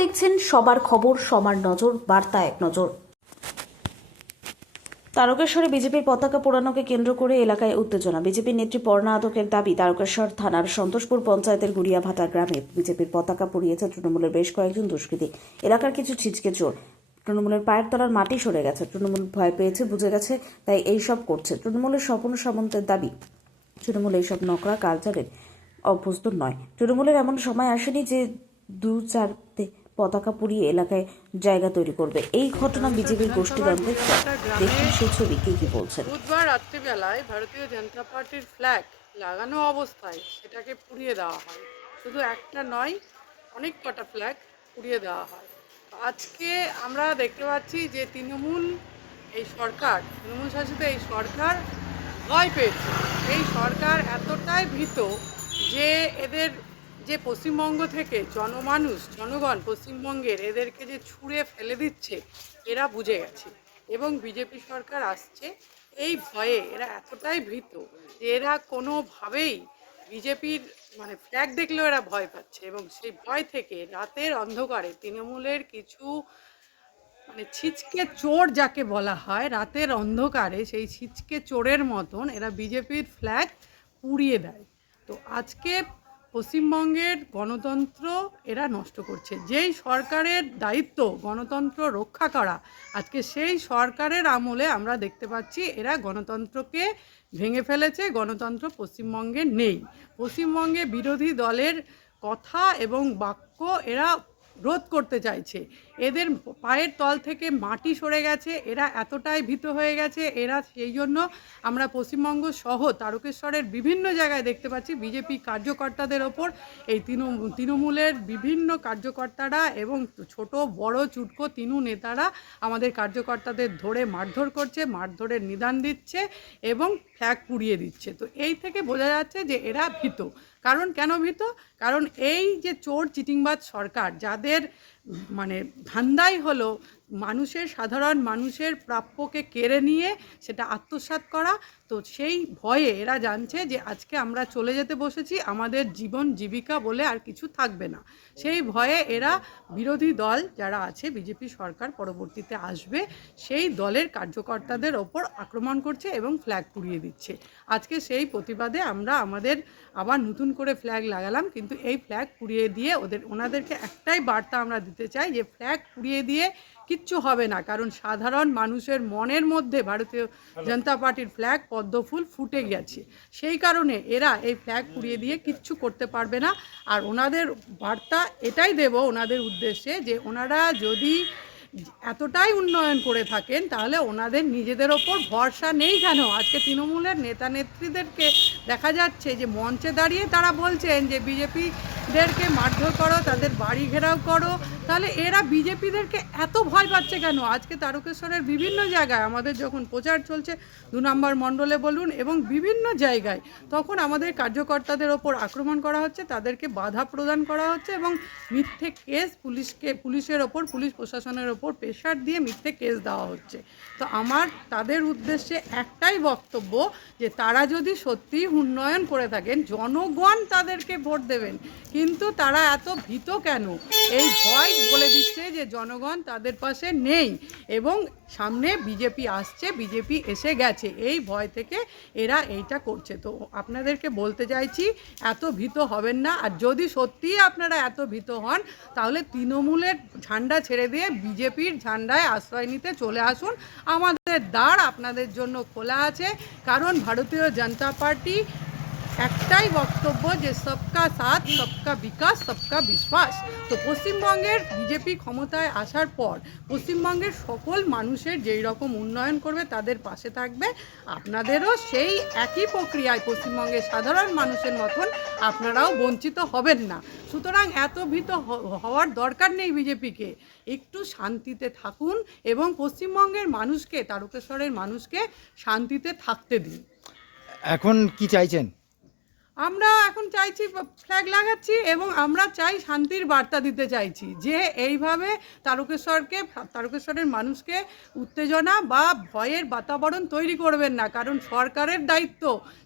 দেখছেন সবার খবর, সবার নজর, বার্তা এক নজর। তারকেশ্বরে বিজেপির পতাকা পোড়ানোকে কেন্দ্র করে এলাকায় উত্তেজনা। বিজেপির নেত্রী পর্ণা আদকের দাবি, তারকেশ্বর থানার সন্তোষপুর পঞ্চায়েতের গুড়িয়াভাটা গ্রামে বিজেপির পতাকা পুড়িয়েছে তৃণমূলের বেশ কয়েকজন দুষ্কৃতী। এলাকার কিছু ছিচকে চোর। তৃণমূলের পায়ের তলার মাটি সরে গেছে, তৃণমূল ভয় পেয়েছে, বুঝে গেছে, তাই এইসব করছে। তৃণমূলের স্বপন সামন্তের দাবি, তৃণমূল এইসব নকরা কালচারের অভ্যস্ত নয়। তৃণমূলের এমন সময় আসেনি যে দু চারটে পতাকা পুড়িয়ে এলাকায় জায়গা তৈরি করবে। এই ঘটনা বিজেপির গোষ্ঠীদ্বন্দ্বের ফল। দেখুন সেই ছবি কি বলছেন। বুধবার রাত্রিবেলায় ভারতীয় জনতা পার্টির ফ্ল্যাগ লাগানো অবস্থায় সেটাকে পুড়িয়ে দেওয়া হয়। শুধু একটা নয়, অনেক কটা ফ্ল্যাগ পুড়িয়ে দেওয়া হয়। আজকে আমরা দেখতে পাচ্ছি যে তৃণমূল শাসিত এই সরকার ভয় পেয়েছে। এই সরকার এতটাই ভীত যে এদের যে পশ্চিমবঙ্গ থেকে জনগণ পশ্চিমবঙ্গের এদেরকে যে ছুঁড়ে ফেলে দিচ্ছে, এরা বুঝে গেছে। এবং বিজেপি সরকার আসছে, এই ভয়ে এরা এতটাই ভীত যে এরা কোনোভাবেই বিজেপির ফ্ল্যাগ দেখলেও এরা ভয় পাচ্ছে। এবং সেই ভয় থেকে রাতের অন্ধকারে তৃণমূলের কিছু ছিচকে চোর যাকে বলা হয়, রাতের অন্ধকারে সেই ছিচকে চোরের মতন এরা বিজেপির ফ্ল্যাগ পুড়িয়ে দেয়। তো আজকে পশ্চিমবঙ্গের গণতন্ত্র এরা নষ্ট করছে। যেই সরকারের দায়িত্ব গণতন্ত্র রক্ষা করা, আজকে সেই সরকারের আমলে আমরা দেখতে পাচ্ছি এরা গণতন্ত্রকে ভেঙে ফেলেছে। গণতন্ত্র পশ্চিমবঙ্গে নেই। পশ্চিমবঙ্গে বিরোধী দলের কথা এবং বাক্য এরা রোধ করতে চাইছে। এদের পায়ের তল থেকে মাটি সরে গেছে, এরা এতটাই ভীত হয়ে গেছে। এরা সেই জন্য আমরা পশ্চিমবঙ্গ সহ তারকেশ্বরের বিভিন্ন জায়গায় দেখতে পাচ্ছি বিজেপি কার্যকর্তাদের ওপর এই তৃণমূলের বিভিন্ন কার্যকর্তারা এবং ছোট বড় চুটকো তৃণমূল নেতারা আমাদের কার্যকর্তাদের ধরে মারধর করছে, মারধরের নিদান দিচ্ছে এবং ফ্ল্যাগ পুড়িয়ে দিচ্ছে। তো এই থেকে বোঝা যাচ্ছে যে এরা ভীত। কারণ কেন ভীত? কারণ এই যে চোর চিটিংবাজ সরকার, যাদের ধান্দাই হলো সাধারণ মানুষের প্রাপ্যকে কেড়ে নিয়ে সেটা আত্মসাৎ করা। তো সেই ভয়ে এরা জানছে যে আজকে আমরা চলে যেতে বসেছি, আমাদের জীবন জীবিকা বলে আর কিছু থাকবে না। সেই ভয়ে এরা বিরোধী দল যারা আছে, বিজেপি সরকার পরবর্তীতে আসবে, সেই দলের কার্যকর্তাদের ওপর আক্রমণ করছে এবং ফ্ল্যাগ পুড়িয়ে দিচ্ছে। আজকে সেই প্রতিবাদে আমরা আমাদের আবার নতুন করে ফ্ল্যাগ লাগালাম। কিন্তু এই ফ্ল্যাগ পুড়িয়ে দিয়ে ওনাদেরকে একটাই বার্তা আমরা দিতে চাই যে ফ্ল্যাগ পুড়িয়ে দিয়ে কিচ্ছু হবে না। কারণ সাধারণ মানুষের মনের মধ্যে ভারতীয় জনতা পার্টির ফ্ল্যাগ পদ্মফুল ফুটে গেছে। সেই কারণে এরা এই ফ্ল্যাগ পুড়িয়ে দিয়ে কিচ্ছু করতে পারবে না। আর ওনাদের বার্তা এটাই দেব ওনাদের উদ্দেশ্যে যে ওনারা যদি এতটাই উন্নয়ন করে থাকেন তাহলে ওনাদের নিজেদের ওপর ভরসা নেই কেন? আজকে তৃণমূলের নেতা নেত্রীদেরকে দেখা যাচ্ছে যে মঞ্চে দাঁড়িয়ে তারা বলছেন যে বিজেপিদেরকে মারধর করো, তাদের বাড়ি ঘেরাও করো। তাহলে এরা বিজেপিদেরকে এত ভয় পাচ্ছে কেন? আজকে তারকেশ্বরের বিভিন্ন জায়গায় আমাদের যখন প্রচার চলছে, 2 নম্বর মণ্ডলে বলুন এবং বিভিন্ন জায়গায়, তখন আমাদের কার্যকর্তাদের ওপর আক্রমণ করা হচ্ছে, তাদেরকে বাধা প্রদান করা হচ্ছে এবং মিথ্যে কেস পুলিশের ওপর, পুলিশ প্রশাসনের ওপর প্রেশার দিয়ে মিথ্যে কেস দেওয়া হচ্ছে। তো আমার তাদের উদ্দেশ্যে একটাই বক্তব্য যে তারা যদি সত্যিই উন্নয়ন করে থাকেন, জনগণ তাদেরকে ভোট দেবেন। কিন্তু তারা এত ভীত কেন? এই ভয় বলে দিচ্ছে যে জনগণ তাদের পাশে নেই এবং সামনে বিজেপি আসছে, বিজেপি এসে গেছে, এই ভয় থেকে এরা এইটা করছে। তো আপনাদেরকে বলতে চাইছি, এত ভীত হবেন না। আর যদি সত্যিই আপনারা এত ভীত হন তাহলে তৃণমূলের ঝান্ডা ছেড়ে দিয়ে বিজেপির ঝান্ডায় আশ্রয় নিতে চলে আসুন। আমাদের দ্বার আপনাদের জন্য খোলা আছে। কারণ ভারতীয় জনতা পার্টি একটাই বক্তব্য যে সবকা সাথ, সবকা বিকাশ, সবকা বিশ্বাস। তো পশ্চিমবঙ্গের বিজেপি ক্ষমতায় আসার পর পশ্চিমবঙ্গের সকল মানুষের যেই রকম উন্নয়ন করবে, তাদের পাশে থাকবে। আপনাদেরও সেই একই প্রক্রিয়ায় পশ্চিমবঙ্গের সাধারণ মানুষের মতন আপনারাও বঞ্চিত হবেন না। সুতরাং এত ভীত হওয়ার দরকার নেই বিজেপিকে। একটু শান্তিতে থাকুন এবং পশ্চিমবঙ্গের মানুষকে, তারকেশ্বরের মানুষকে শান্তিতে থাকতে দিন। এখন কি চাইছেন? আমরা এখন চাইছি ফ্ল্যাগ লাগাচ্ছি এবং আমরা চাই শান্তির বার্তা দিতে চাইছি যে এইভাবে তারকেশ্বরের মানুষকে উত্তেজনা বা ভয়ের বাতাবরণ তৈরি করবেন না, কারণ সরকারের দায়িত্ব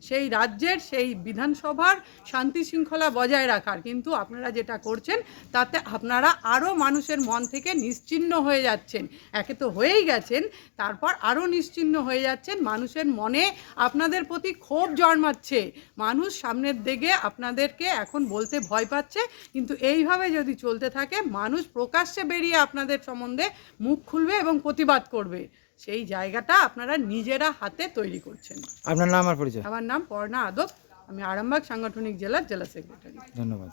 সেই রাজ্যের সেই বিধানসভার শান্তি শৃঙ্খলা বজায় রাখার। কিন্তু আপনারা যেটা করছেন তাতে আপনারা আরও মানুষের মন থেকে নিশ্চিহ্ন হয়ে যাচ্ছেন। একে তো হয়েই গেছেন, তারপর আরও নিশ্চিহ্ন হয়ে যাচ্ছেন, মানুষের মনে আপনাদের প্রতি ক্ষোভ জন্মাচ্ছে। মানুষ সামনের দিকে আপনাদেরকে এখন বলতে ভয় পাচ্ছে, কিন্তু এইভাবে যদি চলতে থাকে মানুষ প্রকাশ্যে বেরিয়ে আপনাদের সম্বন্ধে মুখ খুলবে এবং প্রতিবাদ করবে। সেই জায়গাটা আপনারা নিজেরা হাতে তৈরি করছেন। আপনার নাম আর পরিচয়? আমার নাম পর্ণা আদক, আমি আরামবাগ সাংগঠনিক জেলার জেলা সেক্রেটারি। ধন্যবাদ।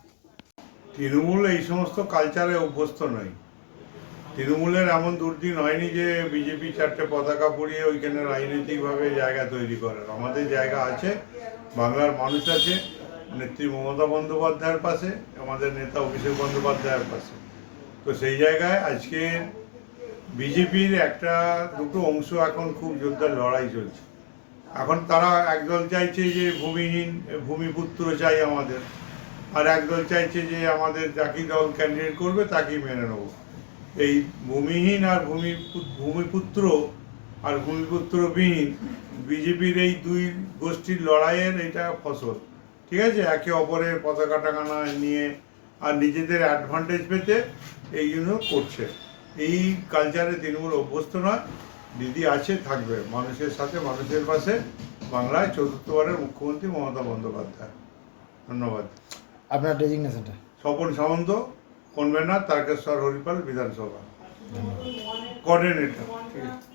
তৃণমূল এই সমস্ত কালচারে অভ্যস্ত নয়। তৃণমূলের এমন দুর্দিন হয়নি যে বিজেপি 4টে পতাকা পরিয়ে ওইখানে রাজনৈতিকভাবে জায়গা তৈরি করার। আমাদের জায়গা আছে, বাংলার মানুষ আছে, নেত্রী মমতা বন্দ্যোপাধ্যায়ের পাশে, আমাদের নেতা অভিষেক বন্দ্যোপাধ্যায়ের পাশে। তো সেই জায়গায় আজকে বিজেপির দুটো অংশ এখন খুব জোরদার লড়াই চলছে। এখন তারা একদল চাইছে যে ভূমিপুত্র চাই আমাদের, আর একদল চাইছে যে আমাদের যাকেই দল ক্যান্ডিডেট করবে তাকেই মেনে নেব। এই ভূমিহীন আর ভূমিপুত্র আর ভূমিপুত্রবিহীন বিজেপির এই দুই গোষ্ঠীর লড়াইয়ের এটা ফসল। ঠিক আছে, একে অপরের পতাকা টাঙানো নিয়ে আর নিজেদের অ্যাডভান্টেজ পেতে এইগুলো করছে। এই কালচারে তৃণমূল অভ্যস্ত নয়। দিদি আছে, থাকবে মানুষের সাথে, মানুষের পাশে, বাংলায় 4র্থবারের মুখ্যমন্ত্রী মমতা বন্দ্যোপাধ্যায়। ধন্যবাদ। আপনার ডেজিগনেশনটা? স্বপন সামন্ত, কনভেনার, তারকেশ্বর হরিপাল বিধানসভা, কোঅর্ডিনেটর। ঠিক আছে।